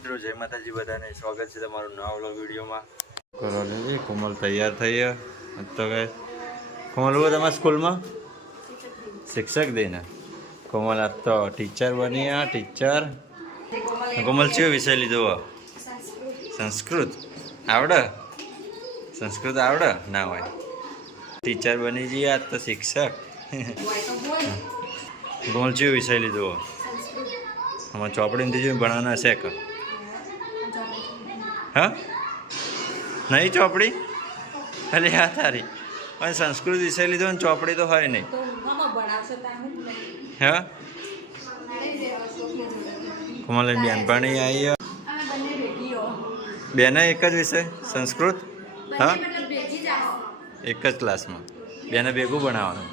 મિત્રો, જય માતાજી બધાને. સ્વાગત છે તમારું નવા વ્લોગ વિડીયોમાં. કરો લે કોમલ તૈયાર થઈ ગયા તો કે કોમલ હું તમારા સ્કૂલમાં શિક્ષક દઈને કોમલ આજ તો ટીચર બની. ટીચર કોમલ કયો વિષય લીધો? સંસ્કૃત આવડે? સંસ્કૃત આવડે ના હોય ટીચર બની જઈએ આજ તો શિક્ષક. કોમલ કયો વિષય લીધો? આમાં ચોપડીથી જોઈને ભણવાના હશે કે? હા નહીં ચોપડી? અરે હા તારી પણ સંસ્કૃત વિષય લીધો ને ચોપડી તો હોય નહીં. હા કોમલ બેનપાણી આવી બેને એક જ વિષય સંસ્કૃત? હા એક જ ક્લાસમાં બેને ભેગું ભણાવવાનું.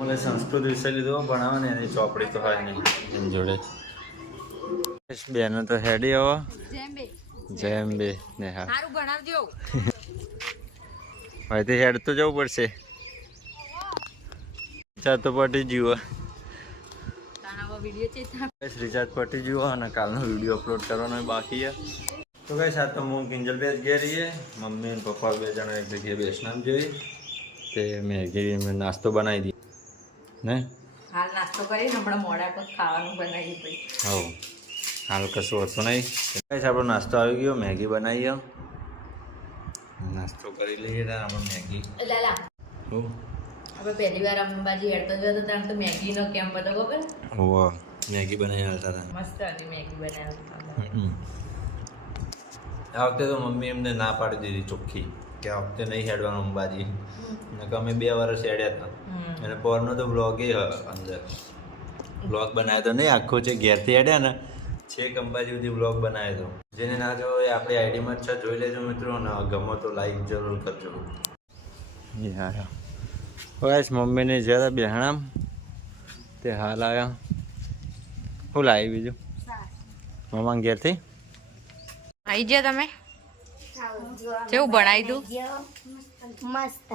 મને સંસ્કૃત વિષય લીધો ભણાવવાની એની ચોપડી તો હોય નહીં એની જોડે. બેનો તો હેડી હવે જેમ બે ને હા અહીંથી હેડ તો જવું પડશે. રિચાર્જ તો પટી ગયું રિચાર્જ પટી ગયું અને કાલનો વિડીયો અપલોડ કરવાનો બાકી છે. તો કઈ સાથ તો હું કિંજલ બે ઘેર રહીએ, મમ્મી અને પપ્પા બે જણા એક જગ્યાએ બેસનામ જોઈ તે મેગી નાસ્તો બનાવી દઈએ ને હાલ નાસ્તો કરીને હમણાં મોડા પર ખાવાનું બનાવી પછી. હા હાલ કશું હતું નહીં. કઈ આપણો નાસ્તો આવી ગયો, મેગી બનાવીએ. નાસ્તો કરી લઈએ તાર આપણે મેગી. લાલા હું આપણે પહેલી વાર અંબાજી હેડતો ગયો તો ત્યાં તો મેગીનો કેમ્પ હતો ખબર? હોવા મેગી બનાવી હાલતા હતા. મસ્ત હતી મેગી બનાવી. આ વખતે તો મમ્મી એમને ના પાડી દીધી ચોખ્ખી કે આ વખતે નહીં હેડવાનું અંબાજી. અમે 2 વર્ષ હેડ્યા હતા અને પોરનો તો બ્લોગ એ અંદર બ્લોગ બનાવ્યો તો નહીં આખો છે ઘેરથી હેડ્યા ને છેક અંબાજી સુધી બ્લોગ બનાવ્યો હતો. જેને ના જો એ આપણી આઈડીમાં છે જોઈ લેજો મિત્રો અને ગમો તો લાઈક જરૂર કરજો. યાર બસ મમ્મીને જરા બેહણામ તે હાલ આવ્યા. શું લાવી બીજું મમ્મા ઘેરથી? આવી ગયા તમે? કેવું ભણાવી તું? મસ્ત.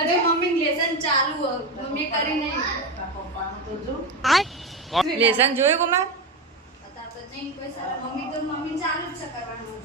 અરે મમ્મી લેસન ચાલુ મમ્મી કરી નહીં. લેસન જોયું કુમાર? મમ્મી ચાલુ જ છે કરવાનું.